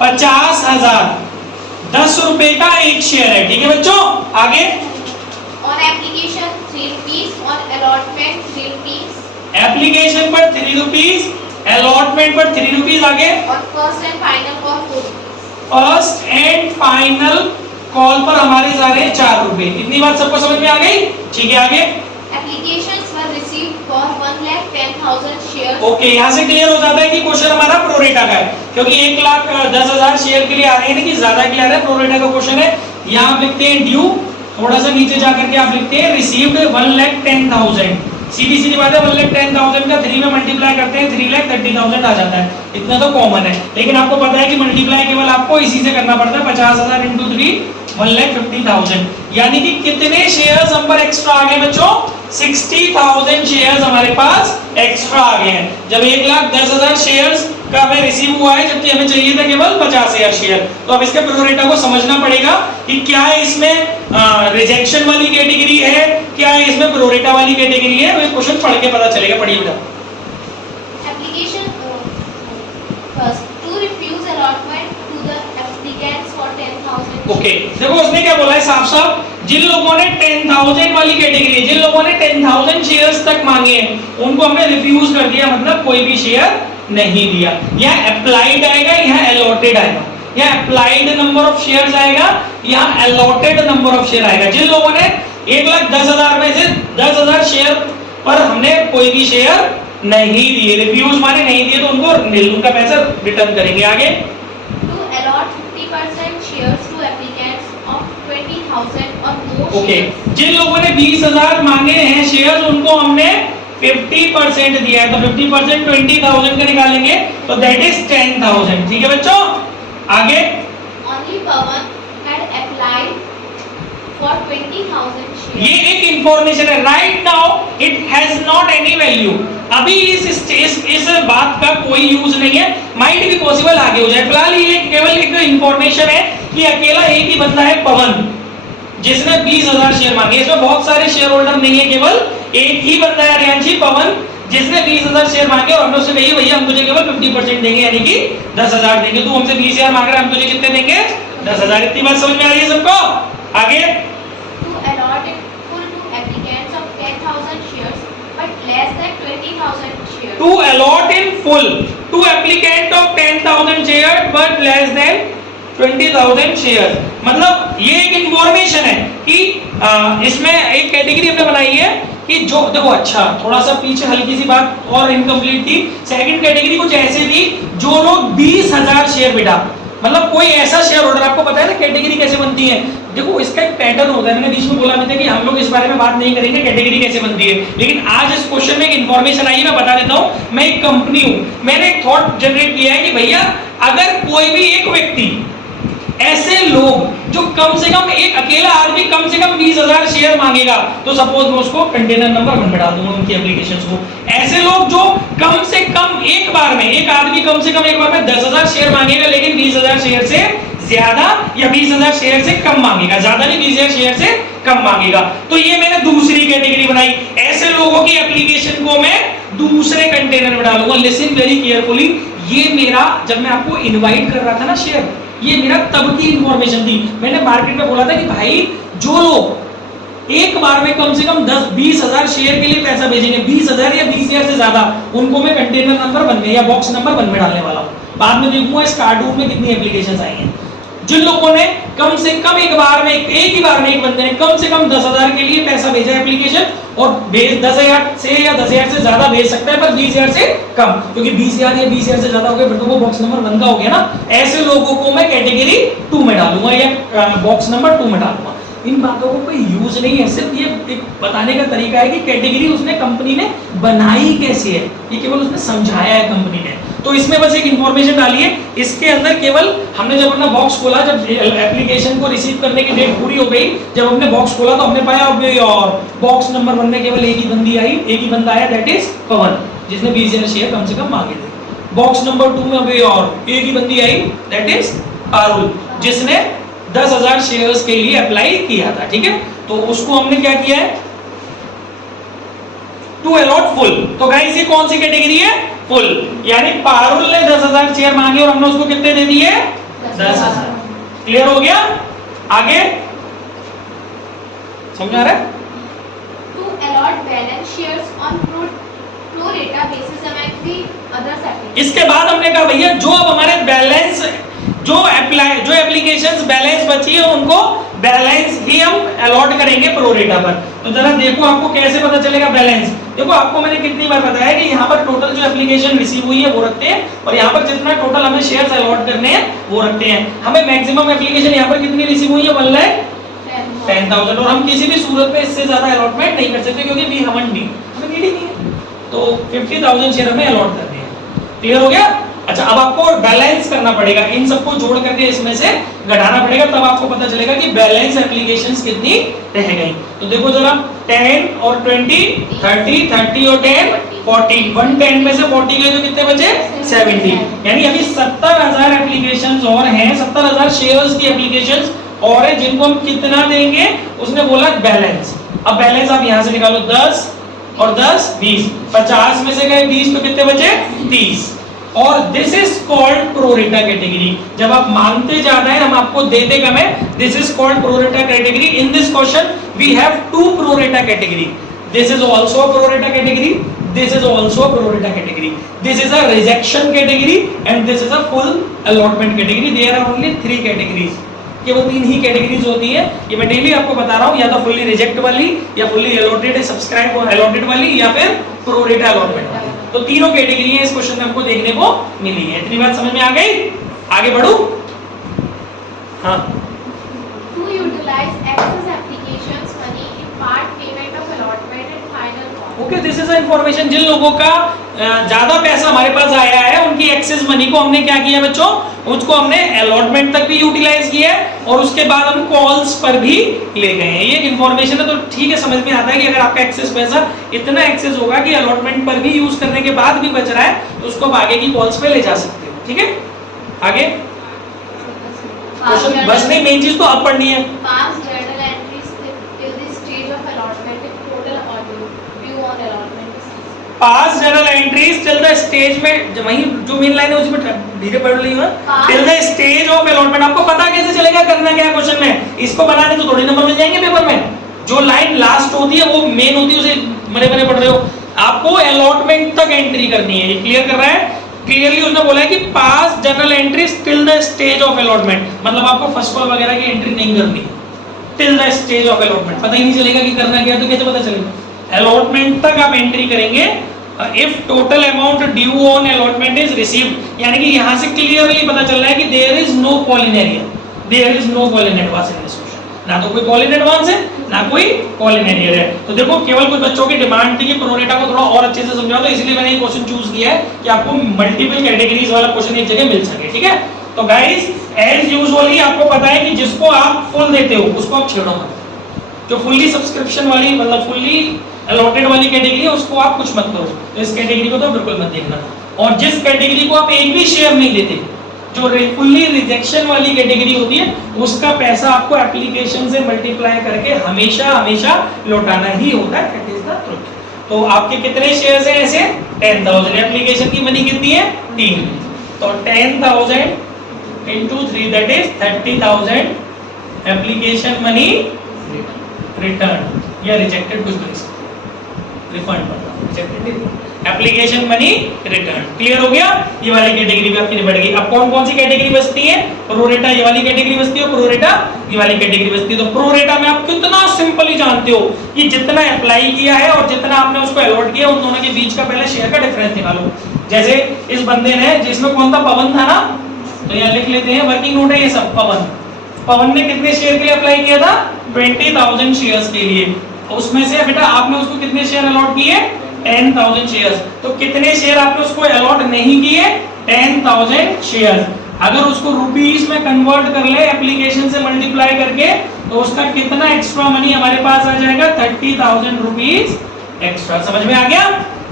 50,000 ₹10 का एक शेयर है, ठीक है बच्चों। आगे On application 3 rupees, on allotment 3 rupees. Application पर 3 रुपीज, अलॉटमेंट पर 3 रुपीज। आगे On first and final call 4 rupees. First and final call पर हमारे जा रहे हैं 4 रुपए। इतनी बात सबको समझ में आ गई, ठीक है। आगे Applications were received for 1,10,000 shares. Okay, यहाँ से क्लियर हो जाता है कि क्वेश्चन हमारा प्रोरेटा का है, क्योंकि 1,10,000 शेयर के लिए आ रहे हैं कि ज्यादा के लिए आ रहा है, प्रोरेटा का क्वेश्चन है। यहाँ आप लिखते हैं ड्यू, थोड़ा सा नीचे जाकर के आप लिखते हैं रिसीव्ड 1,10,000। सीधी सीधी बात है, 1,10,000 का 3 में मल्टीप्लाई करते हैं 3,30,000 आ जाता है, इतना तो कॉमन है। लेकिन आपको पता है कि मल्टीप्लाई केवल आपको इसी से करना पड़ता है, 50,000 × 3 1,50,000। यानी कि कितने शेयर्स हम पर एक्स्ट्रा आ गए बच्चों? 60,000 शेयर्स हमारे पास एक्स्ट्रा आ गए हैं। जब 1,10,000 शेयर्स का हमें रिसीव हुआ है, जबकि हमें चाहिए था केवल 50,000 शेयर। तो अब इसके प्रोरेटा को समझना पड़ेगा कि क्या इसमें रिजेक्शन वाली कैटेगरी है, क्या इसमें प्रोरेटा वाली कैटेगरी है। वो क्वेश्चन पढ़ के पता चलेगा, पढ़िए बेटा। Application first to refuse allotment to the applicants for 10,000. Okay, देखो उसने क्या बोला है साफ साफ, जिन लोगों ने 10,000 वाली कैटेगरी है, जिन लोगों ने 10,000 शेयर्स तक मांगे हैं, उनको हमने रिफ्यूज कर दिया, मतलब कोई भी शेयर नहीं दिया। यहाँ अप्लाइड आएगा, यहाँ अलॉटेड आएगा। यहाँ अप्लाइड नंबर ऑफ शेयर्स आएगा, यहाँ अलॉटेड नंबर ऑफ शेयर आएगा। जिन लोगों ने 1,10,000 में से 10,000 शेयर पर हमने कोई भी शेयर नहीं दिए, रिफ्यूज माने नहीं दिए, तो उनको उनका पैसा रिटर्न करेंगे। आगे To allot 50% shares to applicants of 20,000 or more okay, shares. जिन लोगों ने 20,000 मांगे हैं शेयर्स, उनको हमने 50% दिया है, तो 50% 20,000 का निकालेंगे, तो दैट इज 10,000। ठीक है बच्चों। आगे Only Pawan had applied for 20,000 shares. ये एक इंफॉर्मेशन है, right now it has not any value. अभी इस बात का कोई यूज नहीं है, माइट भी पॉसिबल आगे हो जाए। फिलहाल ये केवल एक इंफॉर्मेशन है कि अकेला एक ही बंदा है पवन, जिसने 20,000 शेयर मांगे। इसमें बहुत सारे शेयर होल्डर नहीं है, केवल एक ही बंदा है रियांशी पवन, जिसने 20,000 शेयर मांगे और हमने उससे कही भैया हम तुझे केवल 50% देंगे, यानी कि 10,000 देंगे। तू हमसे 20,000 मांग रहा है, हम तुझे कितने देंगे? 10,000। इतनी बात समझ में आ रही है सबको? आगे To allot it full to applicants of 10,000 shares but less than 20,000 shares. to allot in full to applicant of 10,000 shares but less than 20,000 share. मतलब ये एक इंफॉर्मेशन है कि इसमें एक कैटेगरी हमने बनाई है कि जो देखो, अच्छा थोड़ा सा पीछे हल्की सी बात और इनकम्प्लीट थी। सेकंड कैटेगरी कुछ ऐसे थी, जो लोग 20,000 शेयर बेटा, मतलब कोई ऐसा शेयर होल्डर, आपको पता है ना कैटेगरी कैसे बनती है। देखो इसका एक पैटर्न होता है, मैंने बीच में बोला था कि हम लोग इस बारे में बात नहीं करेंगे कैटेगरी कैसे बनती है, लेकिन आज इस क्वेश्चन में एक इन्फॉर्मेशन आई, मैं बता देता हूं। मैं एक कंपनी हूं, मैंने एक थॉट जनरेट किया है कि भैया अगर कोई भी एक व्यक्ति, ऐसे लोग जो कम से कम, एक अकेला आदमी कम से कम 20,000 शेयर मांगेगा, तो सपोज मैं उसको कंटेनर नंबर 1 पे डाल दूंगा उनकी एप्लीकेशंस को। ऐसे लोग जो कम से कम एक बार में, एक आदमी कम से कम एक बार में 10,000 शेयर मांगेगा, लेकिन 20,000 शेयर से ज्यादा या 20,000 शेयर से कम मांगेगा, ज्यादा नहीं 20,000 शेयर से कम मांगेगा, तो ये मैंने दूसरी कैटेगरी बनाई। ऐसे लोगों की एप्लीकेशन को मैं दूसरे कंटेनर में डालूंगा। लिसन वेरी केयरफुली, ये मेरा, जब मैं आपको इनवाइट कर रहा था ना शेयर, ये मेरा तब की इंफॉर्मेशन थी। मैंने मार्केट में बोला था कि भाई जो लोग एक बार में कम से कम 10-20,000 शेयर के लिए पैसा भेजेंगे, 20,000 या 20,000 से ज्यादा, उनको मैं कंटेनर नंबर 1 में या बॉक्स नंबर 1 में डालने वाला हूं। बाद में देखूंगा इस कार्टून में कितनी एप्लीकेशंस आई हैं। जिन लोगों ने कम से कम एक बार में, एक ही बार में एक बंदे ने कम से कम 10,000 के लिए पैसा भेजा एप्लीकेशन, और 10,000 से या 10,000 से ज्यादा भेज सकता है, पर 20,000 से कम, क्योंकि 20,000 या 20,000 से ज्यादा हो गया फिर तो वो बॉक्स नंबर 1 का हो गया ना। ऐसे लोगों को मैं कैटेगरी 2 में डालूंगा या बॉक्स नंबर 2 में डालूंगा। इन बातों को कोई यूज नहीं है, सिर्फ ये एक बताने का तरीका है कि कैटेगरी उसने, कंपनी ने बनाई कैसे है, ये केवल उसने समझाया है कंपनी ने। तो इसमें बस एक इंफॉर्मेशन डाली है। इसके अंदर केवल हमने जब अपना बॉक्स खोला, जब एप्लीकेशन को रिसीव करने की डेट पूरी हो गई, जब हमने बॉक्स खोला तो हमने पाया और बॉक्स नंबर 1 में केवल एक ही बंदी आई, एक ही बंदा आया, दैट इज पवन, जिसने 20,000 शेयर कम से कम मांगे थे। बॉक्स नंबर 2 में अभी और एक ही बंदी आई, दैट इज पारुल, जिसने 10,000 शेयर्स के लिए अप्लाई किया था। ठीक है, तो उसको हमने क्या किया है, टू अलॉट फुल। तो गाइस ये कौन सी कैटेगरी है? फुल। यानी पारुल ने 10,000 शेयर मांगे और हमने उसको कितने दे दिए? 10,000। क्लियर हो गया? आगे समझ आ रहा है? To allot balance shares on pro rata basis among the other applicants. इसके बाद हमने कहा भैया जो अब हमारे बैलेंस जो एप्लीकेशंस बैलेंस बची है उनको बैलेंस ही हम अलॉट करेंगे प्रो रेटा पर। तो जरा देखो आपको कैसे पता चलेगा बैलेंस। देखो आपको मैंने कितनी बार बताया कि यहाँ पर टोटल जो एप्लीकेशन रिसीव हुई है वो रखते हैं और यहाँ पर जितना टोटल हमें शेयर्स अलॉट करने हैं वो रखते हैं। हमें मैक्सिमम एप्लीकेशन यहाँ पर कितनी रिसीव हुई है? 1,10,000 और हम किसी भी सूरत में इससे ज्यादा अलॉटमेंट नहीं कर सकते क्योंकि वी हमें नीड ही नहीं है। तो 50,000 शेयर हमें अलॉट करने हैं। क्लियर हो गया? अच्छा, अब आपको बैलेंस करना पड़ेगा, इन सबको जोड़ करके इसमें से घटाना पड़ेगा, तब आपको पता चलेगा कि बैलेंस एप्लीकेशंस कितनी रह गई। तो देखो जरा 10 और 20 30 30 और 10 40 110 में से 40 गए तो कितने बचे? 70। यानी अभी 70,000 एप्लीकेशंस और हैं, 70,000 शेयर्स की एप्लीकेशंस और है जिनको हम कितना देंगे? उसने बोला बैलेंस। अब बैलेंस आप यहां से निकालो 10 और 10 20, 50 में से गए 20 तो कितने बचे? 30। और this is called pro rata category. जब आप मांगते ज्यादा है हम आपको देते कम है, this is called pro rata category. In this question we have to pro rata category, this is also pro rata category, this is also pro rata category, this is a rejection category and this is a full allotment category. There are only 3 categories, केवल 3 ही categories होती है। ये मैं daily आपको बता रहा हूँ, या तो फुल्ली रिजेक्ट वाली या फुल्ली अलॉटेड सब्सक्राइब अलॉटेड वाली या फिर प्रो रेटा अलॉटमेंट वाली। तो तीनों कैटेगरी है इस क्वेश्चन में हमको देखने को मिली है। इतनी बात समझ में आ गई? आगे बढ़ू? हाँ। To utilize excess applications money in part payment of allotment and final call. Okay, this is information. जिन लोगों का ज्यादा पैसा हमारे पास आया है उनकी एक्सेस मनी को हमने क्या किया बच्चों? उसको हमने अलॉटमेंट तक भी यूटिलाइज किया है और उसके बाद हम कॉल्स पर भी ले गए हैं। ये इंफॉर्मेशन है तो ठीक है, समझ में आता है कि अगर आपका एक्सेस पैसा इतना एक्सेस होगा कि अलॉटमेंट पर भी यूज करने के बाद भी बच रहा है तो उसको आप आगे की कॉल्स पे ले जा सकते हो। ठीक है, आगे क्वेश्चन बस नहीं, मेन चीज तो आप पढ़नी है। Past journal entries till the stage of allotment if total amount due on allotment is pass journal entries till the stage में, वही जो मेन लाइन है उसी में धीरे पढ़ ली हूं। Till the stage of allotment. आपको पता कैसे चलेगा करना क्या है क्वेश्चन में? इसको बनाने तो थोड़ी नंबर मिल जाएंगे पेपर में। जो लाइन लास्ट होती है वो मेन होती है, उसे बड़े बड़े पढ़ रहे हो। आपको अलॉटमेंट तक एंट्री करनी है, ये क्लियर कर रहा है? क्लियरली उसने बोला है कि पास journal entries till the stage of allotment, मतलब आपको फर्स्ट कॉल वगैरह की एंट्री नहीं करनी till the stage of allotment. पता ही नहीं चलेगा कि करना क्या है तो कैसे पता चलेगा? अलॉटमेंट तक आप एंट्री करेंगे। If total amount due on allotment is received, यानी कि यहां से क्लियरली पता चल रहा है कि there is no call in arrear, there is no call in advance in this question. ना तो कोई कॉल इन एडवांस है ना कोई कॉल इन एरियर है। तो देखो केवल कुछ बच्चों की डिमांड थी कि प्रो रेटा को थोड़ा और अच्छे से समझाओ, तो इसलिए मैंने ये क्वेश्चन चूज किया है कि आपको मल्टीपल कैटेगरीज वाला क्वेश्चन एक जगह मिल सके। ठीक है, तो गाइस एज यूजुअली आपको पता है कि जिसको आप फुल देते हो उसको आप छेड़ो मत। जो फुल्ली सब्सक्रिप्शन वाली मतलब फुल्ली अलॉटेड वाली कैटेगरी है उसको आप कुछ मत करो, तो इस कैटेगरी को तो बिल्कुल मत देखना। और जिस कैटेगरी को आप एक भी शेयर नहीं देते, जो फुल्ली रिजेक्शन वाली कैटेगरी होती है, उसका पैसा आपको एप्लीकेशन से मल्टीप्लाई करके हमेशा हमेशा लौटाना ही होता है। That is the truth. तो आपके कितने शेयर्स हैं ऐसे? 10,000। एप्लीकेशन की मनी कितनी है? 3। तो 10,000 into 3 that is 30,000 application money return या रिजेक्टेड, कुछ भी refund application money return. Clear हो गया? ये वाली कैटेगरी भी आपकी निपट गई। अब कौन कौन सी कैटेगरी बचती है? प्रो रेटा ये वाली कैटेगरी बचती है और प्रो रेटा ये वाली कैटेगरी बचती है। तो प्रो रेटा में आप कितना सिंपली जानते हो कि जितना अप्लाई किया है और जितना आपने उसको अलॉट किया उन दोनों के बीच का पहले शेयर का डिफरेंस निकालो। जैसे इस बंदे ने, जिसमें कौन था? पवन था ना, तो यहाँ लिख लेते हैं, वर्किंग नोट है ये सब। पवन ने कितने शेयर के लिए अप्लाई किया था? 20,000 शेयर्स के लिए। उसमें से बेटा आपने उसको कितने शेयर अलॉट किए? 10,000 शेयर्स। तो कितने शेयर आपने उसको अलॉट नहीं किए? 10,000 शेयर्स। अगर उसको रुपीस में कन्वर्ट कर ले एप्लीकेशन से मल्टीप्लाई करके, तो उसका कितना एक्स्ट्रा मनी हमारे पास आ जाएगा? 30,000 रुपीस एक्स्ट्रा। समझ में आ गया?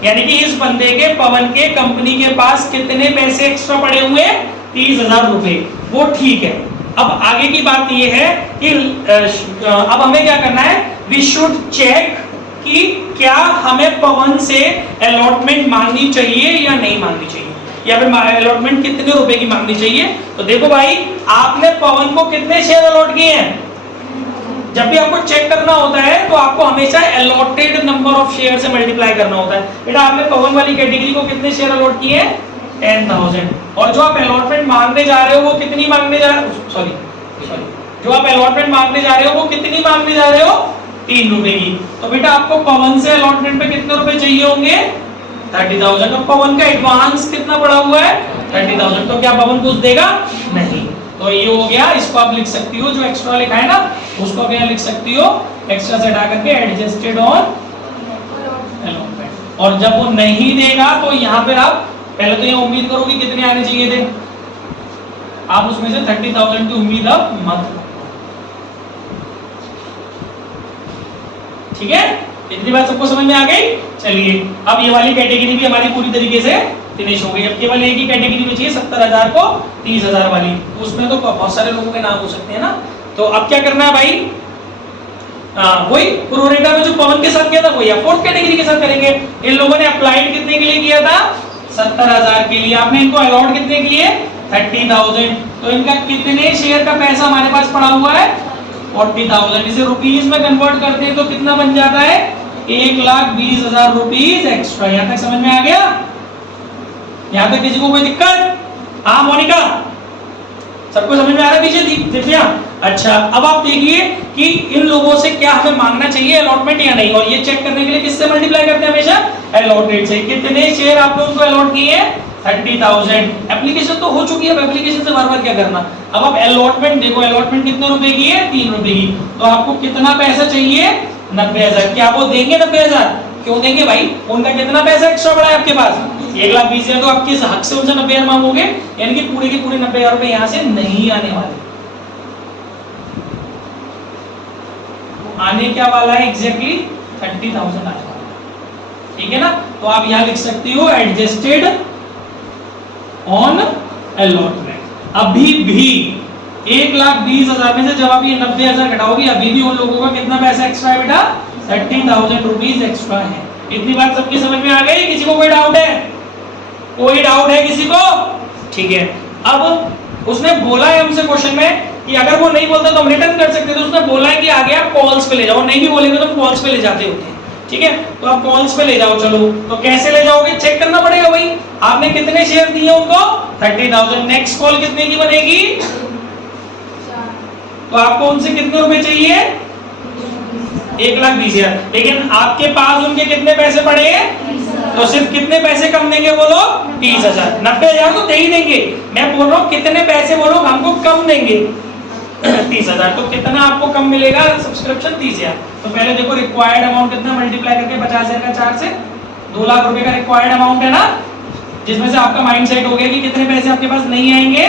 यानी कि इस बंदे के, पवन के, कंपनी के पास कितने पैसे एक्स्ट्रा पड़े हुए? 30,000 रुपए। वो ठीक है। अब आगे की बात ये है कि अब हमें क्या करना है? वी शुड चेक कि क्या हमें पवन से अलॉटमेंट मांगनी चाहिए या नहीं मांगनी चाहिए। या फिर अलॉटमेंट कितने रुपए की मांगनी चाहिए। तो देखो भाई, आपने पवन को कितने शेयर अलॉट किए हैं। जब भी आपको चेक करना होता है तो आपको हमेशा अलॉटेड नंबर ऑफ शेयर से मल्टीप्लाई करना होता है। बेटा आपने पवन वाली कैटेगरी को कितने शेयर अलॉट किए हैं, 10,000। और जो आप अलॉटमेंट मांगने जा रहे हो वो कितनी मांगने जा रहे हो, सॉरी जो आप अलॉटमेंट मांगने जा रहे हो वो कितनी मांगने जा रहे हो, 3 रुपए की। तो बेटा आपको पवन से अलॉटमेंट पे कितने रुपए चाहिए होंगे, 30,000। तो पवन का एडवांस कितना पड़ा हुआ है, 30,000। तो क्या पवन कुछ देगा, नहीं। तो ये हो गया, इसको आप लिख सकती हो, जो एक्स्ट्रा लिखा है ना उसको आप यहाँ लिख सकती हो, एक्स्ट्रा से हटा करके एडजस्टेड ऑन अलॉटमेंट। और जब वो नहीं देगा तो यहाँ पर आप पहले तो ये उम्मीद करो कि कितने आने चाहिए थे, आप उसमें से 30,000 की उम्मीद अब मत करो। ठीक है, इतनी बात सबको समझ में आ गई। चलिए अब ये वाली कैटेगरी भी हमारी पूरी तरीके से फिनिश हो गई। अब केवल एक ही कैटेगरी बची है 70,000 को 30,000 वाली, उसमें तो बहुत सारे लोगों के नाम हो सकते हैं ना। तो अब क्या करना है भाई, वही प्रोरेटा में जो पवन के साथ किया था वही फोर्थ कैटेगरी के साथ करेंगे। इन लोगों ने अप्लाइड कितने के लिए किया था, 70,000 के लिए। आपने इनको अलॉट कितने किए, 30,000। तो इनका कितने शेयर का पैसा हमारे पास पड़ा हुआ है, 40,000। इसे रुपीस में कन्वर्ट करते हैं तो कितना बन जाता है, 1,20,000 रुपीस एक्स्ट्रा। यहाँ तक समझ में आ गया, यहाँ तक किसी को कोई दिक्कत। हाँ मोनिका, सबको समझ में आ रहा है पीछे दिव्या। अच्छा अब आप देखिए कि इन लोगों से क्या हमें मांगना चाहिए अलॉटमेंट या नहीं, और ये चेक करने के लिए किससे मल्टीप्लाई करते हैं, हमेशा अलॉटेड से। कितने शेयर आपने उनको अलॉट किए हैं, 30,000। एप्लीकेशन तो हो चुकी है, अब एप्लीकेशन से बार बार क्या करना। अब आप अलॉटमेंट देखो, अलॉटमेंट कितने रुपए की है, 3 रुपए की। तो आपको कितना पैसा चाहिए, 90,000। क्या वो देंगे 90,000, क्यों देंगे भाई, उनका कितना पैसा एक्स्ट्रा पड़ा है आपके पास, 1,20,000। तो आपके हक से उनसे 90,000 मांगोगे, यानी कि पूरे के पूरे 90,000 रुपए यहाँ से नहीं आने वाले। तो आने क्या वाला है, एग्जैक्टली 30,000 आने वाला है। ठीक है ना। तो आप यहाँ लिख सकती हो एडजस्टेड ऑन अलॉटमेंट। अभी भी 1,20,000 में से जब आप ये 90,000 घटाओगी, अभी भी उन लोगों का कितना पैसा एक्स्ट्रा है बेटा, 30,000 रुपीज एक्स्ट्रा है। इतनी बात सबकी समझ में आ गई, किसी को कोई डाउट है, कोई डाउट है किसी को। ठीक है, अब उसने बोला है हमसे क्वेश्चन में कि अगर वो नहीं बोलता तो हम रिटर्न कर सकते थे। उसने बोला है कि आगे आप कॉल्स पे ले जाओ, नहीं भी बोलेंगे तो हम कॉल्स पे ले जाते होते हैं। ठीक है, तो आप कॉल्स पे ले जाओ। चलो तो कैसे ले जाओगे, चेक करना पड़ेगा भाई, आपने कितने शेयर दिए उनको, 30,000। नेक्स्ट कॉल कितने की बनेगी, तो आपको उनसे कितने रुपए चाहिए, 1,20,000। लेकिन आपके पास उनके कितने पैसे पड़े हैं, तो सिर्फ कितने पैसे कम देंगे वो लोग, 30,000। 90,000 तो दे ही देंगे, मैं बोल रहा हूँ कितने पैसे वो लोग हमको कम देंगे, 30,000। तो कितना आपको कम मिलेगा सब्सक्रिप्शन, 30,000। तो पहले देखो रिक्वायर्ड अमाउंट कितना, मल्टीप्लाई करके 50,000 का 4 से 2 लाख रुपए का रिक्वायर्ड अमाउंट है ना, जिसमें से आपका माइंड सेट हो गया कि कितने पैसे आपके पास नहीं आएंगे,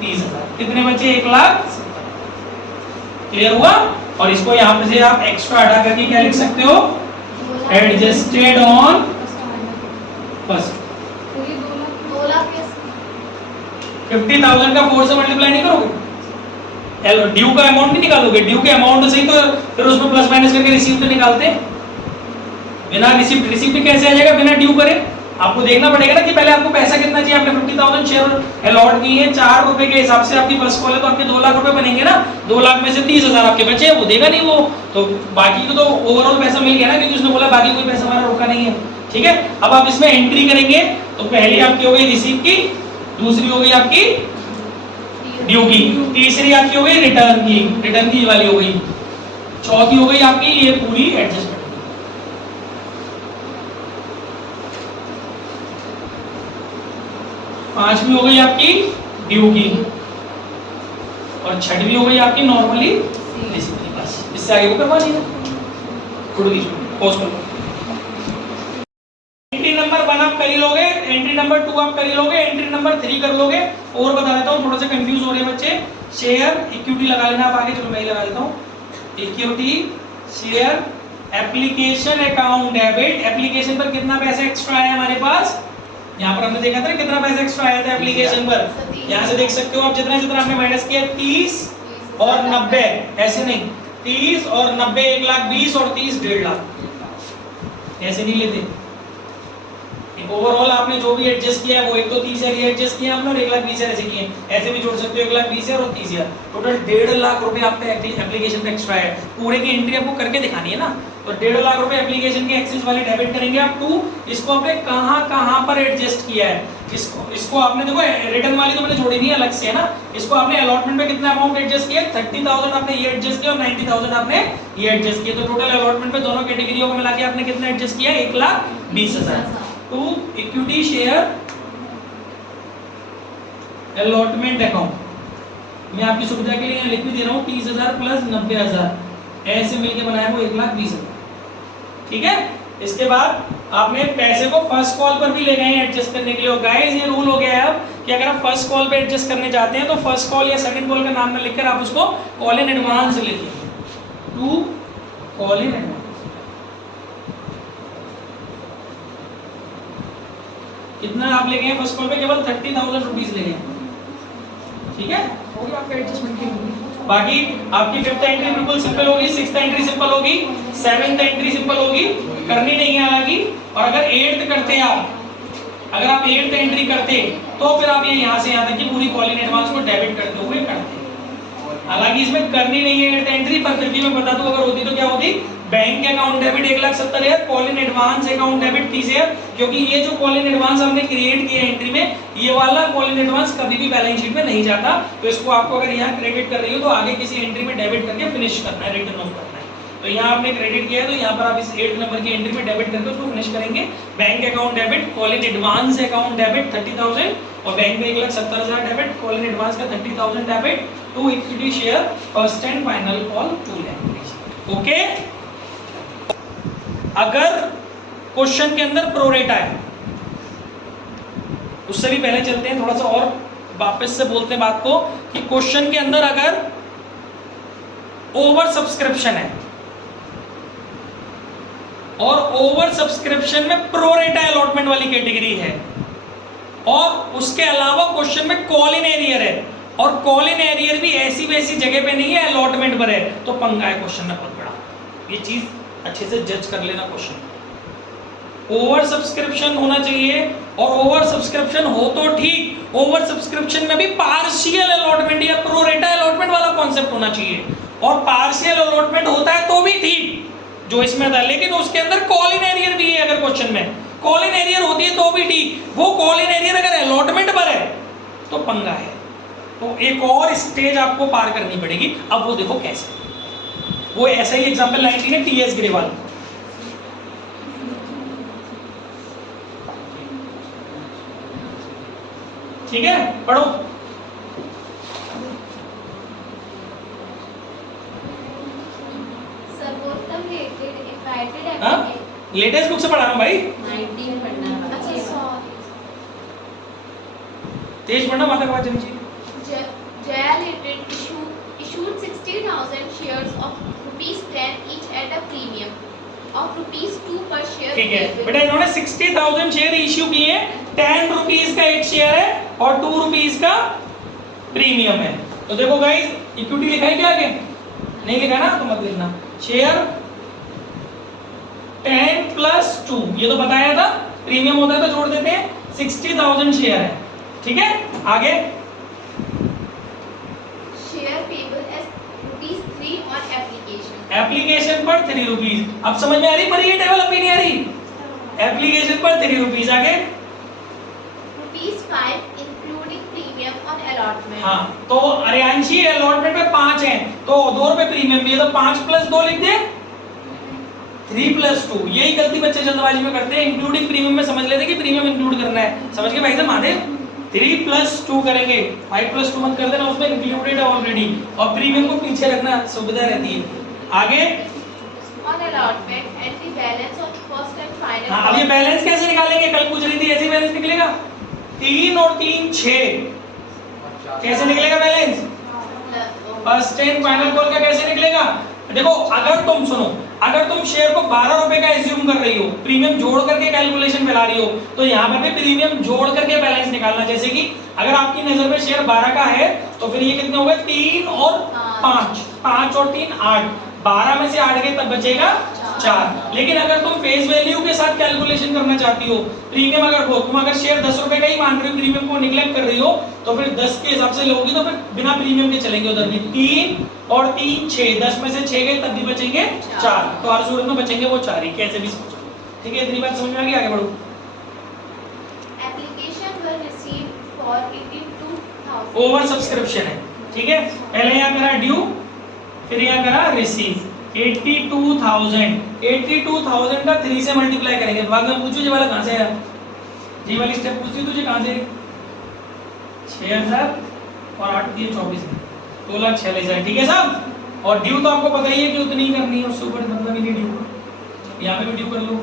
30,000। कितने बचे, 1,00,000। क्लियर हुआ। और इसको यहाँ पे से आप एक्स्ट्रा हटा करके क्या लिख सकते हो, एडजस्टेड ऑन फर्स्ट। 50,000 का 4 से मल्टीप्लाई नहीं करोगे, ड्यू का अमाउंट नहीं निकालोगे, ड्यू के अमाउंट से ही तो फिर उसमें प्लस माइनस करके रिसीव्ड निकालते हैं। बिना रिसीव्ड कैसे आ जाएगा, बिना ड्यू करे। आपको देखना पड़ेगा ना कि पहले आपको पैसा कितना चाहिए। आपने 50,000 शेयर अलॉट किए हैं, 4 रुपए के हिसाब से आपकी फर्स्ट कॉल है, तो आपके 2 लाख रुपए बनेंगे ना। 2 लाख में से 30,000 आपके बचे, वो देगा नहीं वो, तो बाकी को तो ओवरऑल पैसा मिल गया ना, क्योंकि उसने बोला बाकी कोई पैसा हमारा रोका नहीं है। ठीक है, अब आप इसमें एंट्री करेंगे तो पहली आपकी हो गई रिसीव की, दूसरी हो गई आपकी ड्यू की, तीसरी आपकी हो गई रिटर्न की वाली हो गई, चौथी हो गई आपकी ये पूरी एडजस्टमेंट। पांचवी हो गई आपकी ड्यू की, और छठवीं हो गई आपकी नॉर्मली रिसीव की। बस इससे आगे वो करवा लीजिए, छोड़ दीजिए, पॉज कर लो। एंट्री नंबर 1 आप कर ही लोगे, एंट्री नंबर 2 आप कर ही लोगे, एंट्री नंबर 3 कर लोगे। और बता देता हूँ, थोड़ा सा कंफ्यूज हो रहे हैं बच्चे। शेयर इक्विटी लगा लेना आप आगे, चलो मैं ही लगा देता हूँ। Equity share application account debit, application पर कितना पैसा एक्स्ट्रा आया हमारे पास, यहाँ पर हमने देखा था कितना पैसा एक्स्ट्रा आया था एप्लीकेशन पर। यहाँ से देख सकते हो आप, जितना जितना आपने माइनस किया, 30 और 90, ऐसे नहीं, 30 और 90, 1,20,000 और 30, 1,50,000, ऐसे नहीं लेते, ओवरऑल आपने जो भी एडजस्ट किया है वो 1,30,000 ही एडजस्ट किया हमने और 1,20,000 ऐसे किए, ऐसे भी जोड़ सकते हो 1,20,000 और 30,000, टोटल 1.5 लाख रुपए आपके एप्लीकेशन पे एक्स्ट्रा है। पूरे की एंट्री आपको करके दिखानी है ना, तो 1.5 लाख रुपए एप्लीकेशन के एक्सेस वाली डेबिट करेंगे आप। टू, इसको आपने कहां पर एडजस्ट किया है, इसको आपने देखो रिटर्न वाली तो मैंने जोड़ी नहीं अलग से है ना, इसको आपने अलॉटमेंट में कितना अमाउंट एडजस्ट किया, 30,000 आपने ये एडजस्ट किया और 90,000 आपने ये एडजस्ट किया, तो टोटल अलॉटमेंट पे दोनों कैटेगरियों को मिला के आपने कितना एडजस्ट किया, 1,20,000। To, equity share allotment account, मैं आपकी सुविधा के लिए यहाँ लिख भी दे रहा हूँ 30,000 प्लस 90,000 ऐसे मिलके बनाया वो 1,20,000, ठीक है। इसके बाद आपने पैसे को फर्स्ट कॉल पर भी ले गए एडजस्ट करने के लिए, और गाइस ये रूल हो गया है अब कि अगर आप फर्स्ट कॉल पे एडजस्ट करने जाते हैं तो फर्स्ट कॉल या सेकंड कॉल का नाम ना लिखकर आप उसको कॉल इन एडवांस लिखिए, टू कॉल इन एडवांस। कितना आप ले गए फर्स्ट कॉल पे, केवल 30,000 रुपीज ले गए, ठीक है, हो गया आपका एडजस्टमेंट की। बाकी आपकी 5th एंट्री बिल्कुल सिंपल होगी, 6th एंट्री सिंपल होगी, 7th एंट्री सिंपल होगी, करनी नहीं है हालांकि। और अगर 8th करते आप, अगर आप 8th एंट्री करते तो फिर आप ये यहाँ से यहाँ तक की पूरी कॉल इन एडवांस को डेबिट करते हुए करते। हालांकि इसमें करनी नहीं है 8th एंट्री, पर फिर भी मैं बता दूं अगर होती तो क्या होती, bank account debit 1,70,000, call in advance account debit 30,000, क्योंकि ये जो कॉल इन एडवांस हमने क्रिएट किया एंट्री में, ये वाला कॉल इन एडवांस कभी भी बैलेंस शीट में नहीं जाता, तो इसको आपको अगर यहाँ क्रेडिट कर रही हो तो आगे किसी एंट्री में डेबिट करके फिनिश करना है, रिटर्न ऑफ करना है। तो यहाँ आपने क्रेडिट किया है तो यहाँ पर आप इस 8 नंबर की एंट्री में डेबिट करके उसको फिनिश करेंगे। Bank account debit, call in advance account debit 30,000 और बैंक में 1,70,000 डेबिट, कॉल इन एडवांस का 30,000 debit, to equity share first and final call 2 language. Okay, अगर क्वेश्चन के अंदर प्रोरेटा है, उससे भी पहले चलते हैं थोड़ा सा और वापस से बोलते हैं बात को कि क्वेश्चन के अंदर अगर ओवर सब्सक्रिप्शन है और ओवर सब्सक्रिप्शन में प्रोरेटा अलॉटमेंट वाली कैटेगरी है और उसके अलावा क्वेश्चन में कॉल इन एरियर है और कॉल इन एरियर भी ऐसी वैसी जगह पे नहीं है, अलॉटमेंट पर है, तो पंगा है क्वेश्चन में बहुत बड़ा। ये चीज अच्छे से जज कर लेना। क्वेश्चन ओवर सब्सक्रिप्शन होना चाहिए और ओवर सब्सक्रिप्शन हो तो ठीक, ओवर सब्सक्रिप्शन में भी पार्शियल अलॉटमेंट या प्रोरेटा अलॉटमेंट वाला कॉन्सेप्ट होना चाहिए, और पार्शियल अलॉटमेंट होता है तो भी ठीक जो इसमें था, लेकिन उसके अंदर कॉल इन एरियर भी है। अगर क्वेश्चन में कॉल इन एरियर होती है तो भी ठीक, वो कॉल इन एरियर अगर अलॉटमेंट पर है तो पंगा है, तो एक और स्टेज आपको पार करनी पड़ेगी। अब वो देखो कैसे, वो ऐसा ही एग्जांपल 19 है टीएस ग्रेवाल। ठीक है, पढ़ो। सर्वोत्तम रेटेड इनवाइटेड हाँ, लेटेस्ट बुक से पढ़ा रहा हूँ भाई, 19 पढ़ना। अच्छा सॉरी, तेज पढ़ना, माता का बात जल्दी। Jaya Limited issued 60,000 shares of ₹10 each at a premium of ₹2 per share। ठीक है बेटा, इन्होंने 60,000 शेयर इश्यू किए हैं, 10 रुपीज का एक शेयर है और 2 रुपीज का प्रीमियम है। तो देखो गाइस, इक्विटी लिखा है क्या आगे? नहीं लिखा ना, तो मत लिखना। शेयर 10 + 2, ये तो बताया था, प्रीमियम होता है तो जोड़ देते हैं। 60,000 शेयर है, ठीक है। आगे share payable as ₹3 on application। Application पर 3 रुपीज। अब समझ में आ रही, पर ये टेबल अभी नहीं आ रही। एप्लीकेशन पर 3 रुपीज। आगे ₹5 इंक्लूडिंग प्रीमियम ऑन अलॉटमेंट। हाँ, तो अरियांशी अलॉटमेंट में 5 है तो 2 रुपए प्रीमियम भी है, तो 5 + 2 लिख दे, 3 + 2। यही गलती बच्चे जल्दबाजी में करते हैं, इंक्लूडिंग प्रीमियम में समझ लेते हैं कि प्रीमियम इंक्लूड करना है। समझ के भाई साहब, माने 3 + 2 करेंगे, 5 + 2 मत कर देना, उसमें इंक्लूडेड है ऑलरेडी, और प्रीमियम को पीछे रखना सुविधा रहती है। आगे on allotment and the balance of first and final. हाँ, अब ये बैलेंस कैसे निकालेंगे? कल पूछ रही थी, ऐसे बैलेंस निकलेगा 3 और 3 6। कैसे निकलेगा balance? First and final call का कैसे निकलेगा? देखो, अगर तुम सुनो, अगर तुम शेयर को 12 रुपए का एज्यूम कर रही हो, प्रीमियम जोड़ करके कैलकुलेशन फैला रही हो, तो यहाँ पर भी प्रीमियम जोड़ करके बैलेंस निकालना। जैसे कि अगर आपकी नजर में शेयर 12 का है तो फिर ये कितने हो गए? 3 और 5, 5 और 3 8, 12 में से 8 गए तब बचेगा 4। लेकिन अगर तुम फेस वैल्यू के साथ कैलकुलेशन करना चाहती हो, प्रीमियम अगर हो, तुम अगर शेयर 10 रुपए का ही मान रही हो, प्रीमियम को निगलेक्ट कर रही हो, तो फिर 10 के हिसाब से लोगी तो फिर बिना प्रीमियम के चलेंगे उधर भी। 3 और 3 6, 10 में से 6 गए तब भी बचेंगे 4, तो हर सूरत में बचेंगे वो 4 ही, कैसे भी सोचो। ठीक है, इतनी बात समझ में आ गई, आगे बढ़ो। Application were received for 82,000। Over subscription है, ठीक है। पहले यहाँ करा ड्यू, फिर यहाँ करा रिसीव। 82,000 का 3 से मल्टीप्लाई करेंगे। बाद में पूछो ये वाला कहाँ से आया, ये वाली स्टेप पूछती तुझे कहाँ से, 6000 और 8 दिए 24, 2,46,000, ठीक है साहब। और ड्यू तो आपको पता ही है कि उतनी ही करनी है, उससे ऊपर मतलब ही नहीं ड्यू। यहाँ पे भी ड्यू कर लो,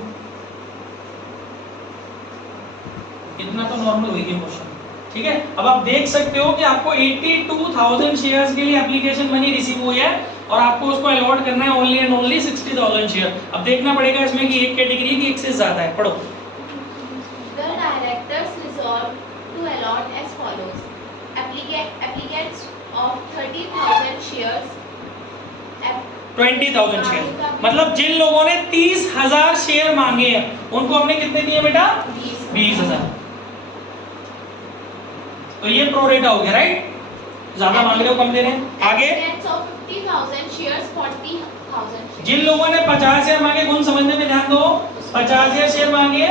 इतना तो नॉर्मल होगी क्वेश्चन, ठीक है। अब आप देख सकते हो कि आपको 82,000 शेयर्स के लिए एप्लीकेशन मनी रिसीव हुई है और आपको उसको अलॉट करना है ओनली एंड ओनली 60,000 शेयर। अब देखना पड़ेगा इसमें कि एक कैटेगरी की एक से ज्यादा है, पढ़ो। The directors resolved to allot as follows. Applicants of 30,000 shares. 20,000 share, मतलब जिन लोगों ने 30,000 शेयर मांगे हैं उनको हमने कितने दिए बेटा, 20,000। तो ये प्रोरेटा हो गया, राइट। ज्यादा मांग रहे हो कम दे रहे हैं। आगे Applicants of 50,000 shares 40,000 shares. जिन लोगों ने 50 शेयर मांगे, गुण समझने में ध्यान दो, 50,000 शेयर मांगे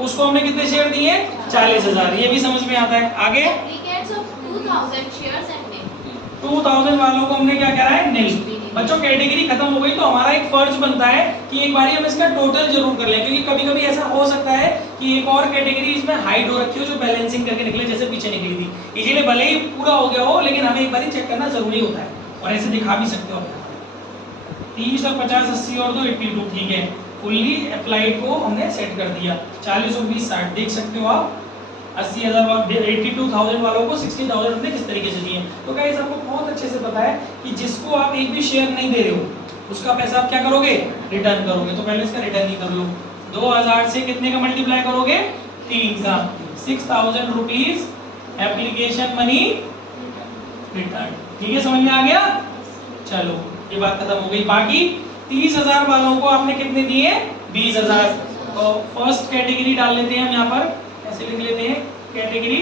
उसको हमने कितने शेयर दिए, 40,000, ये भी समझ में आता है। आगे Applicants of 2,000 shares and nil. 2,000 वालों को हमने क्या करा है, निल। बच्चों कैटेगरी खत्म हो गई तो हमारा एक फर्ज बनता है कि एक बार हम इसका टोटल जरूर कर लें, क्योंकि कभी कभी ऐसा हो सकता है कि एक और कैटेगरी इसमें हाइड हो रखी हो जो बैलेंसिंग करके निकले, जैसे पीछे निकली थी। इसीलिए भले ही पूरा हो गया हो लेकिन हमें एक बार चेक करना जरूरी होता है, और ऐसे दिखा भी सकते हो। 30 और 50 80 और 2 82, ठीक है। फुल्ली अप्लाइड को हमने सेट कर दिया। 40 और 20 60, देख सकते हो आप। 80,000 82,000 वालों को 60,000 रुपए किस तरीके से दिए। तो गाइस आपको बहुत अच्छे से पता है कि जिसको आप एक भी शेयर नहीं दे रहे हो उसका पैसा आप क्या करोगे, रिटर्न करोगे। तो पहले इसका रिटर्न ही कर लो। 2000 से कितने का मल्टीप्लाई करोगे, 3 का। 6,000 रुपीज एप्लीकेशन मनी रिटर्न, ठीक है, समझ में आ गया। चलो ये बात खत्म हो गई। बाकी 30,000 वालों को आपने कितने दिए, 20,000। तो फर्स्ट कैटेगरी डाल लेते हैं हम यहाँ पर, ऐसे लिख लेते हैं कैटेगरी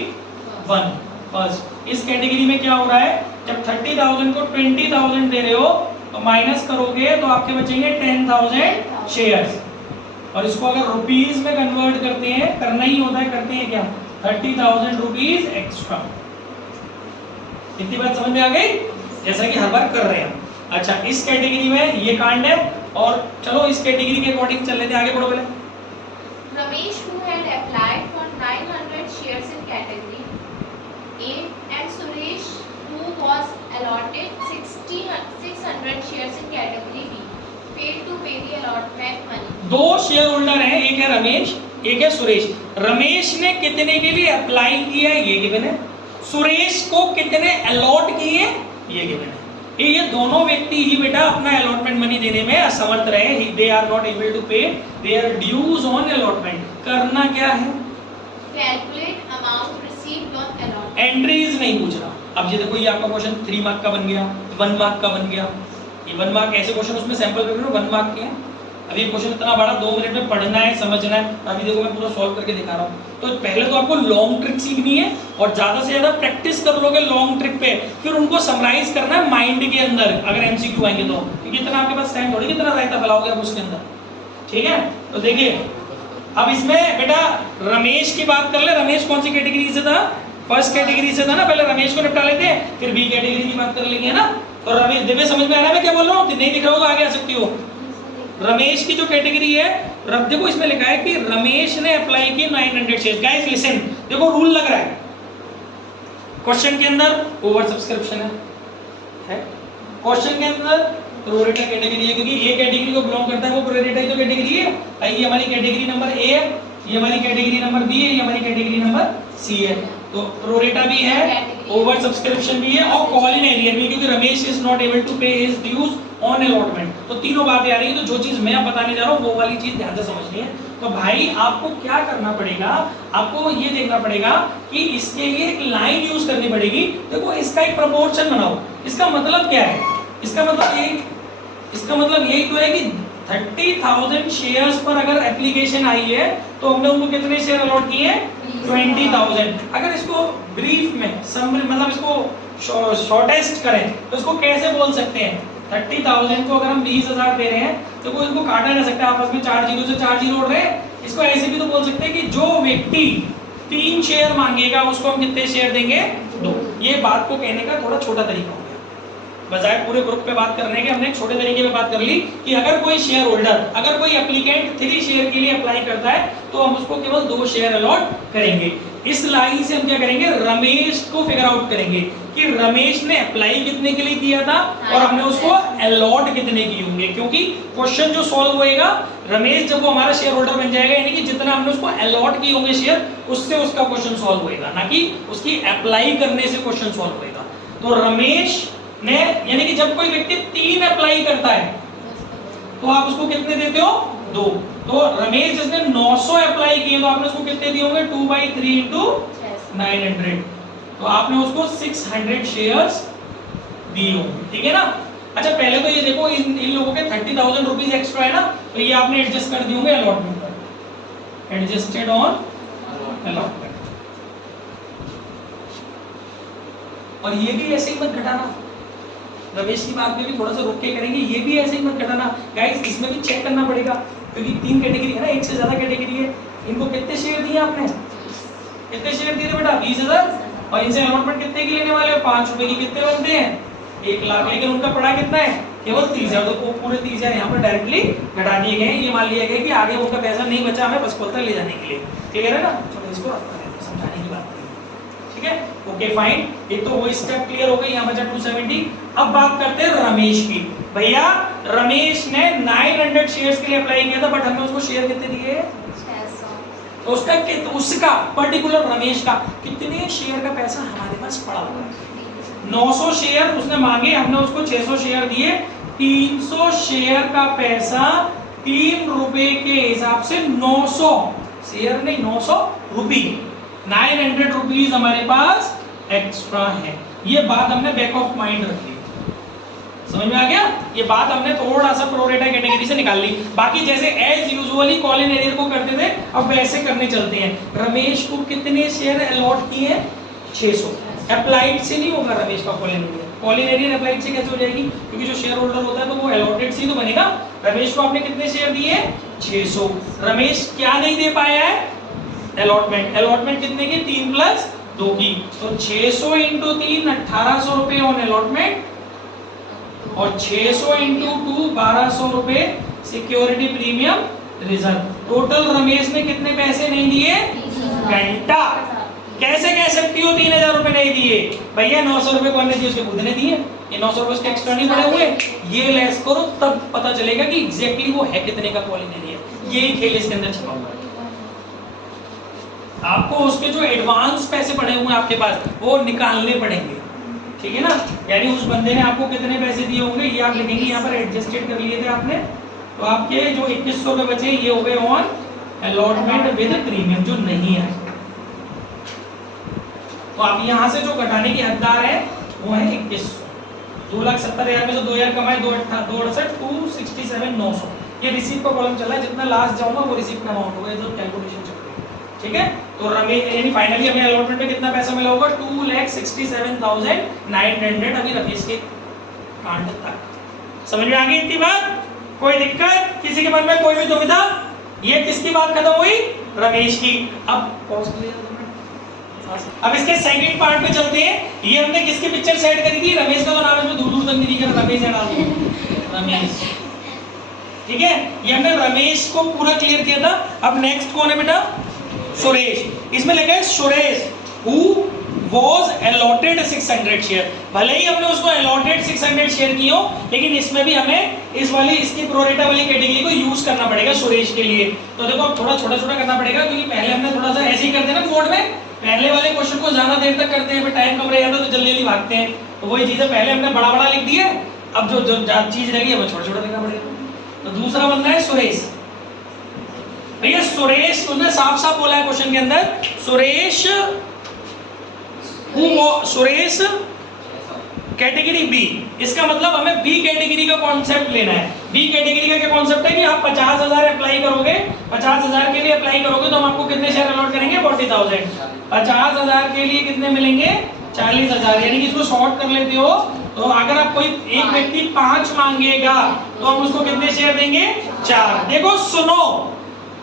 1 फर्स्ट। इस कैटेगरी में क्या हो रहा है, जब 30,000 को 20,000 दे रहे हो तो माइनस करोगे तो आपके बचेंगे 10,000 शेयर्स। और इसको अगर रुपीस में कन्वर्ट करते हैं, करना ही होता है, करते हैं क्या, 30,000 रुपीज एक्स्ट्रा। इतनी बात समझ में आ गई, जैसा कि हर बार कर रहे हैं। अच्छा, इस कैटेगरी में ये कांड है। और चलो इस कैटेगरी के अकॉर्डिंग चल लेते हैं, आगे बढ़ो पहले। Ramesh, who had applied for 900 shares in category A, and Suresh, who was allotted 600 shares in category B, failed to pay the allotment money. दो शेयर होल्डर हैं, एक है रमेश, एक है सुरेश। रमेश ने कितने के लिए अप्लाई किया है, ये गिवन है। सुरेश को कितने अलॉट किए, ये गिवन है। ये दोनों व्यक्ति ही बेटा अपना अलॉटमेंट मनी देने में असमर्थ रहे। They are not able to pay their dues on allotment. करना क्या है, Calculate amount received on allotment. Entries नहीं पूछ रहा। अब ये देखो, ये आपका क्वेश्चन 3 मार्क का बन गया, 1 मार्क का बन गया। ये 1 मार्क ऐसे क्वेश्चन उसमें सैंपल पेपर में 1 मार्क के हैं। अब ये क्वेश्चन इतना बड़ा 2 मिनट में पढ़ना है, समझना है। अभी देखो मैं पूरा सॉल्व करके दिखा रहा हूँ। तो पहले तो आपको लॉन्ग ट्रिक सीखनी है और ज्यादा से ज्यादा प्रैक्टिस कर लोगे लॉन्ग ट्रिक पे, फिर उनको समराइज करना है माइंड के अंदर अगर एमसीक्यू आएंगे तो, क्योंकि इतना आपके पास टाइम थोड़ी, कितना रायता फैलाओगे आप उसके अंदर, ठीक है। तो देखिए अब इसमें बेटा रमेश की बात कर ले। रमेश कौन सी कैटेगरी से था, फर्स्ट कैटेगरी से था ना। पहले रमेश को निपटा लेते हैं, फिर बी कैटेगरी की बात कर लेंगे ना। तो रमेश, दिव्य समझ में आ रहा है मैं क्या बोल रहा हूँ, नहीं दिख रहा होगा आगे आ सकती हो। रमेश की जो कैटेगरी है, रब देखो इसमें लिखा है कि रमेश ने अप्लाई की 900 शेयर्स। गाइस लिसन, देखो रूल लग रहा है क्वेश्चन के अंदर, ओवर सब्सक्रिप्शन है क्वेश्चन के अंदर, प्रोरेटा कैटेगरी है, क्योंकि ए कैटेगरी को बिलोंग करता है वो प्रोरेटा ही तो कैटेगरी है। ये हमारी कैटेगरी नंबर ए है, ये हमारी कैटेगरी नंबर बी है, ये हमारी कैटेगरी नंबर सी है। तो प्रोरेटा भी है, ओवर सब्सक्रिप्शन भी है और कॉल इन एरियर भी, क्योंकि Ramesh is not able to pay his dues on allotment. तो तीनों बातें आ रही हैं। तो जो चीज मैं बताने जा रहा हूँ वो वाली चीज ध्यान से समझनी है। तो भाई आपको क्या करना पड़ेगा, आपको ये देखना पड़ेगा कि इसके लिए एक लाइन यूज करनी पड़ेगी। देखो इसका एक प्रपोर्शन बनाओ। इसका मतलब क्या है, इसका मतलब यही तो है कि 30,000 शेयर्स पर अगर एप्लीकेशन आई है तो हमने उनको कितने शेयर अलॉट किए हैं? 20,000। अगर इसको ब्रीफ में मतलब इसको शॉर्टेस्ट करें तो इसको कैसे बोल सकते हैं? 30,000 को अगर हम 20,000 दे रहे हैं तो कोई इसको काटा जा सकता है, आपस में 4 जीरो से 4 जीरो उड़ रहे हैं। इसको ऐसे भी तो बोल सकते हैं कि जो व्यक्ति 3 शेयर मांगेगा उसको हम कितने शेयर देंगे? 2। ये बात को कहने का थोड़ा छोटा तरीका हो गया, बजाय पूरे ग्रुप पे बात करने के हमने एक छोटे तरीके पे बात कर ली कि अगर कोई शेयर होल्डर, अगर कोई एप्लीकेंट 3 शेयर के लिए अप्लाई करता है तो हम उसको केवल 2 शेयर अलॉट करेंगे। इस लाइन से हम क्या करेंगे? रमेश को फिगर आउट करेंगे कि रमेश ने अप्लाई कितने के लिए किया था और हमने उसको अलॉट कितने किए होंगे, क्योंकि क्वेश्चन जो सॉल्व होएगा, रमेश जब वो हमारा शेयर होल्डर बन जाएगा यानी कि जितना हमने उसको अलॉट किए होंगे शेयर, उससे उसका क्वेश्चन सॉल्व होएगा, ना कि उसकी अप्लाई करने से क्वेश्चन सॉल्व होएगा। तो रमेश ने, यानी कि जब कोई व्यक्ति 3 अप्लाई करता है तो आप उसको कितने देते हो? 2। तो रमेश जिसने 900 अप्लाई किए तो आपने उसको कितने दिए होंगे? 2/3 into 900। तो आपने उसको 600 शेयर्स दिए होंगे, ठीक है ना? अच्छा पहले तो ये देखो इन लोगों के 30,000 रुपीज एक्स्ट्रा है ना, तो ये आपने एडजस्ट कर दिए होंगे अलॉटमेंट पर, एडजस्टेड ऑन अलॉटमेंट। और ये भी ऐसे ही मत घटाना, रमेश की बात में भी थोड़ा सा रोक के करेंगे, ये भी ऐसे ही मत घटाना गाइस, इसमें भी चेक करना पड़ेगा क्योंकि 3 कैटेगरी है ना, एक से ज्यादा कैटेगरी है। इनको कितने शेयर दिए आपने? कितने शेयर दिए थे बेटा? 20,000। और इनसे अलॉटमेंट कितने की लेने वाले हो? 5 रुपए की। कितने बनते हैं? 1 लाख। लेकिन उनका पड़ा कितना है? केवल 30,000। तो पूरे 30,000 यहाँ पर डायरेक्टली घटा दिए गए। ये मान लिया गया कि आगे उनका पैसा नहीं बचा हमें बस तक ले जाने के लिए। क्लियर है ना? चलो इसको समझाने की बात करें, ठीक है? Okay fine. एक तो वो स्टेप क्लियर हो गई, यहाँ बचा 270। अब बात करते हैं रमेश की। भैया रमेश ने 900 शेयर्स के लिए अप्लाई किया था, बट हमने उसको शेयर कितने दिए? 600। तो उसका पर्टिकुलर रमेश का कितने शेयर का पैसा हमारे पास पड़ा हुआ है? 900 शेयर उसने मांगे, हमने उसको 600 शेयर दिए। 300 शेयर का पैसा 3 रुपए के हिसाब से 900 शेयर नहीं, 900 रुपी, 900 रुपीज हमारे पास एक्स्ट्रा है। ये बात हमने बैक ऑफ माइंड रख ली। समझ में आ गया? ये बात हमने थोड़ा सा प्रोरेटा कैटेगरी से निकाल ली। बाकी जैसे एज यूजुअली कॉलिन एरियर को करते थे, अब वैसे करने चलते हैं। रमेश को कितने शेयर अलॉट किए? 600। अप्लाइड से नहीं होगा रमेश का Colin arrear. Colin arrear applied से कैसे हो जाएगी? क्योंकि जो शेयर होल्डर होता है तो वो अलॉटेड से तो बनेगा। रमेश को आपने कितने शेयर दिए? 600। रमेश क्या नहीं दे पाया है? अलॉटमेंट। अलॉटमेंट कितने की? 3 + 2 की। तो 600 × 3 1800 रुपए ऑन अलॉटमेंट और 600 × 2 1200 रुपए security premium reserve. Total Ramesh ने कितने पैसे नहीं दिए? घंटा। कैसे कह सकती हो 3,000 रुपए नहीं दिए? भैया 900 रुपए कौन ने दिए? उसके खुद ने दिए। ये 900 रुपए उसके एक्स्ट्रा नहीं पड़े हुए। ये लेस करो तब पता चलेगा कि एग्जैक्टली वो है कितने का कॉलिन एरियर। यही खेल इसके अंदर छिपा हुआ है। आपको उसके जो एडवांस पैसे पड़े हुए हैं आपके पास वो निकालने पड़ेंगे, ठीक है ना? यानी उस बंदे ने आपको कितने पैसे दिए होंगे ये आप लिखेंगे। यहाँ पर एडजस्टेड कर लिए थे आपने, तो आपके जो 2100 रुपए बचे ये हो गए ऑन अलॉटमेंट विद प्रीमियम जो नहीं है। तो आप यहाँ से जो घटाने की हकदार है वो है 2100। 2,70,000 में से 2,000 कमाए, 268 267,900। ये रिसीट का कॉलम चला है, जितना लास्ट जाऊंगा वो रिसीट का अमाउंट होगा, जो कैलकुलेशन चल रही है, ठीक है? तो रमेश यानी फाइनली हमें अलॉटमेंट में कितना पैसा मिला होगा? 2,67,900 अभी रमेश के कांड तक। समझ में आ गई इतनी बात? कोई दिक्कत किसी के मन में? कोई भी दुविधा? ये किसकी बात खत्म हुई? रमेश की। अब पॉज कर लिया। अब इसके सेकंड पार्ट पे चलते हैं। ये हमने किसकी पिक्चर सेट करी थी? रमेश का तो नाम इसमें दूर दूर तक नहीं दिख रहा, रमेश है नाम, रमेश, ठीक है? ये हमने रमेश को पूरा क्लियर किया था। अब नेक्स्ट कौन है बेटा? सुरेश। इसमें लिखा है Suresh who was allotted 600 share. भले ही हमने उसको allotted 600 शेयर की हो, लेकिन इसमें भी हमें इस वाली इसकी प्रोरेटा वाली कैटेगरी को यूज करना पड़ेगा सुरेश के लिए। तो देखो थोड़ा छोटा छोटा करना पड़ेगा, क्योंकि पहले हमने थोड़ा सा ऐसे ही करते हैं ना बोर्ड में, पहले वाले क्वेश्चन को ज्यादा देर तक करते हैं, टाइम कम रह जाता है तो जल्दी जल्दी भागते हैं। तो वही चीजें पहले हमने बड़ा बड़ा लिख दिया, अब जो जो चीज रह गई है वो छोटा छोटा लिखना पड़ेगा। तो दूसरा बंदा है सुरेश। भैया सुरेश उसने साफ साफ बोला है क्वेश्चन के अंदर, सुरेश कैटेगरी बी, इसका मतलब हमें बी कैटेगरी का कॉन्सेप्ट लेना है। बी कैटेगरी का क्या कॉन्सेप्ट है कि आप 50,000 अप्लाई करोगे, 50,000 के लिए अप्लाई करोगे तो हम आपको कितने शेयर अलॉट करेंगे 40,000। 50,000 के लिए कितने मिलेंगे 40,000, यानी कि इसको शॉर्ट कर लेते हो तो अगर आप कोई एक व्यक्ति 5 मांगेगा तो हम उसको कितने शेयर देंगे 4। देखो सुनो,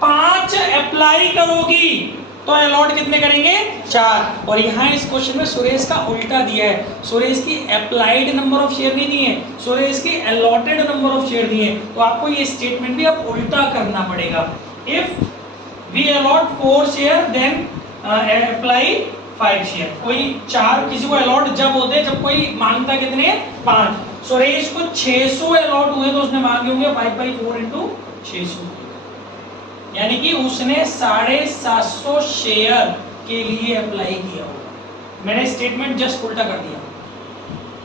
5 अप्लाई करोगी तो अलॉट कितने करेंगे 4। और यहाँ इस क्वेश्चन में सुरेश का उल्टा दिया है, सुरेश की अप्लाइड नंबर ऑफ शेयर नहीं दिए हैं, सुरेश की अलॉटेड नंबर ऑफ शेयर दिए हैं। तो आपको ये स्टेटमेंट भी अब उल्टा करना पड़ेगा। If we allot 4 share then apply 5 share. कोई 4 किसी को अलॉट जब होते हैं जब कोई मांगता कितने 5। सुरेश को 600 अलॉट हुए तो उसने मांगे होंगे 5/4 इंटू 600, यानी कि उसने 750 शेयर के लिए अप्लाई किया होगा। मैंने स्टेटमेंट जस्ट उल्टा कर दिया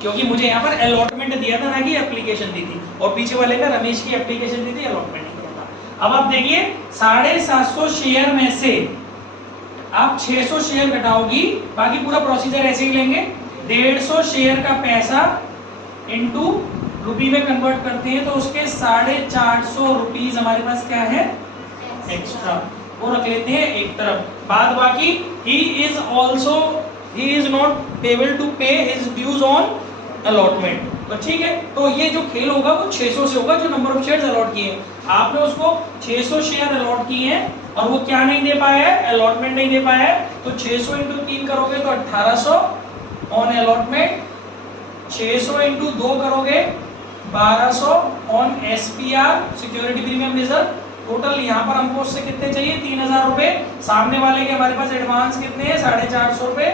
क्योंकि मुझे यहाँ पर अलॉटमेंट दिया था ना कि एप्लीकेशन दी थी, और पीछे वाले में रमेश की एप्लीकेशन दी थी, अलॉटमेंट नहीं दिया था। अब आप देखिए 750 शेयर में से आप 600 शेयर घटाओगी, बाकी पूरा प्रोसीजर ऐसे ही लेंगे। 150 शेयर का पैसा इनटू रुपी में कन्वर्ट करते हैं तो उसके 450 रुपीज हमारे पास क्या है एक्स्ट्रा, वो रख लेते हैं एक तरफ। बाद बाकी he is not able to pay his dues on allotment। तो ठीक है, तो ये जो खेल होगा वो 600 से होगा जो नंबर ऑफ शेयर्स अलॉट किए हैं। आपने उसको 600 शेयर अलॉट किए हैं और वो क्या नहीं दे पाया है, अलॉटमेंट नहीं दे पाया है, तो 600 इंटू 3 करोगे तो 1800 ऑन अलॉटमेंट, 600 इंटू 2 करोगे 1200 on SPR security premium reserve. Total यहाँ पर हमको उससे कितने चाहिए 3000 रुपए। सामने वाले के हमारे पास एडवांस कितने हैं 450 रुपए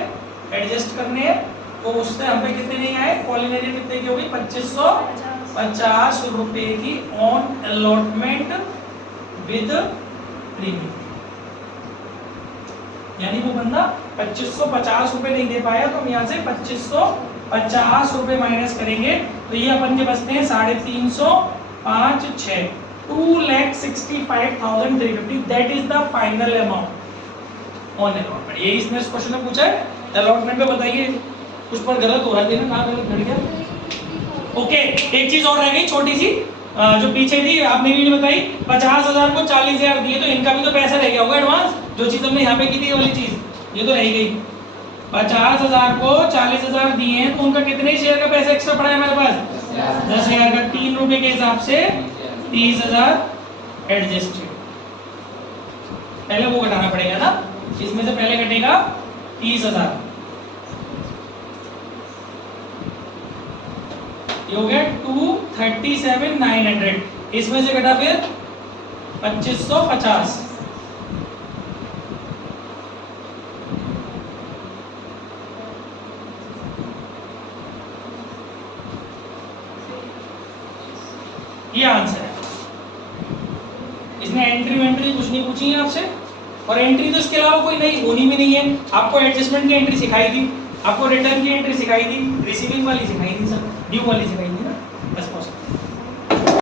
एडजस्ट करने हैं, तो उससे हम पे कितने नहीं आए, कॉलिनरी कितने की होगी 2550 रुपए की ऑन अलॉटमेंट विद प्रीमियम। यानी वो बंदा 2550 रुपए नहीं दे पाया तो हम यहाँ से 2550 रुपए माइनस करेंगे तो ये अपन के बचते हैं 350, 5, 6 2,65,350। That is the final amount on allotment. ये इसने इस क्वेश्चन में पूछा है अलॉटमेंट पे, बताइए कुछ पर गलत हो रहा है ना, गलत घट गया। ओके, एक चीज और रह गई छोटी सी जो पीछे थी, आपने भी नहीं बताई। 50,000 को 40,000 दिए तो इनका भी तो पैसा रह गया होगा एडवांस, जो चीज हमने यहाँ पे की थी ये वाली चीज ये तो रह गई। 50,000 को 40,000 दिए हैं तो उनका कितने शेयर का पैसा एक्स्ट्रा पड़ा है हमारे पास 10,000 का। 3 रुपए के हिसाब से 30,000 एडजस्टेड। पहले वो घटाना पड़ेगा ना, इसमें से पहले घटेगा 30,000, ये हो गया 237,900। इसमें से घटा फिर 2550, ये आंसर है। इसने एंट्री कुछ नहीं पूछी है आपसे, और एंट्री तो इसके अलावा कोई नहीं होनी भी नहीं है। आपको एडजस्टमेंट की एंट्री सिखाई थी, आपको रिटर्न की एंट्री सिखाई थी, रिसीविंग वाली सिखाई थी, सर ड्यू वाली सिखाई थी।